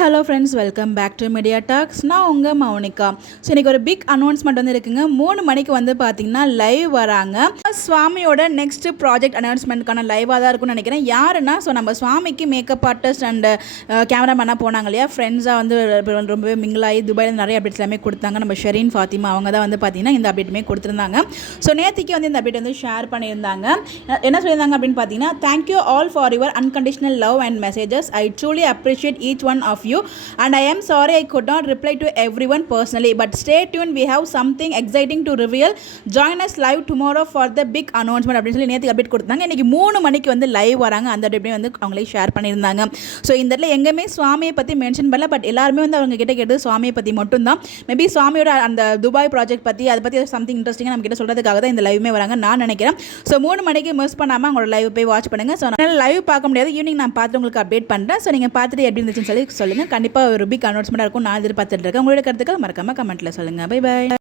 Hello friends, welcome back to media talks. நான் உங்கள் Mounika. So இன்றைக்கி ஒரு பிக் அனௌன்ஸ்மெண்ட் வந்து இருக்குங்க. 3 மணிக்கு வந்து பார்த்திங்கன்னா லைவ் வராங்க. சுவாமியோட நெக்ஸ்ட் ப்ராஜெக்ட் அனௌன்ஸ்மெண்ட்கான லைவாக தான் இருக்கும்னு நினைக்கிறேன். யாருன்னா, ஸோ நம்ம சுவாமிக்கு மேக்கப் ஆர்டிஸ்ட் அண்ட் கேமராமேனாக போனாங்க இல்லையா, ஃப்ரெண்ட்ஸாக வந்து ரொம்பவே மிங்கிளாகி துபாயில் நிறைய அப்டேட்ஸ் எல்லாமே கொடுத்தாங்க. நம்ம ஷெரீன் ஃபாத்திமா அவங்க தான் வந்து பார்த்திங்கன்னா இந்த அப்டேட்டுமே கொடுத்துருந்தாங்க. ஸோ நேற்றுக்கு வந்து இந்த அப்டேட் வந்து ஷேர் பண்ணியிருந்தாங்க. என்ன சொல்லியிருந்தாங்க அப்படின்னு பார்த்தீங்கன்னா, thank you all for your unconditional love and messages. I truly appreciate each one of you and I am sorry I could not reply to everyone personally, but stay tuned, we have something exciting to reveal. Join us live tomorrow for the big announcement அப்படின்னு சொல்லி நேற்று update கொடுத்தாங்க. இன்றைக்கி 3 மணிக்கு வந்து live வராங்க. அந்த update வந்து அவங்களே ஷேர் பண்ணியிருந்தாங்க. ஸோ இந்த இடத்துல எங்கேயுமே சுவாமியை பற்றி மென்ஷன் பண்ணல, பட் எல்லாருமே வந்து அவங்க கிட்ட கேட்டது சுவாமியை பற்றி மட்டும்தான். மேபி சுவாமியோட அந்த துபாய் ப்ராஜெக்ட் பற்றி அதை பற்றி சம்திங் இன்ட்ரெஸ்டிங்காக நம்ம கிட்ட சொல்கிறதுக்காக தான் இந்த லைவுமே வராங்க நான் நினைக்கிறேன். ஸோ 3 மணிக்கு மிஸ் பண்ணாமல் அவங்களோட லைவ் போய் வாட்ச் பண்ணுங்கள். ஸோ நான் லைவ் பார்க்க முடியாது, ஈவினிங் நான் பார்த்து உங்களுக்கு அப்டேட் பண்ணுறேன். ஸோ நீங்கள் பார்த்துட்டு எப்படி இருந்துச்சுன்னு சொல்லி சொல்லுங்கள். கண்டிப்பாக ஒரு பிக் அனௌன்ஸ்மெண்ட்டாக இருக்கும் நான் எதிர்பார்த்துட்டு இருக்கேன். உங்களோட கருத்துக்கள் மறக்காமல் கமெண்ட்டில் சொல்லுங்கள். Bye by.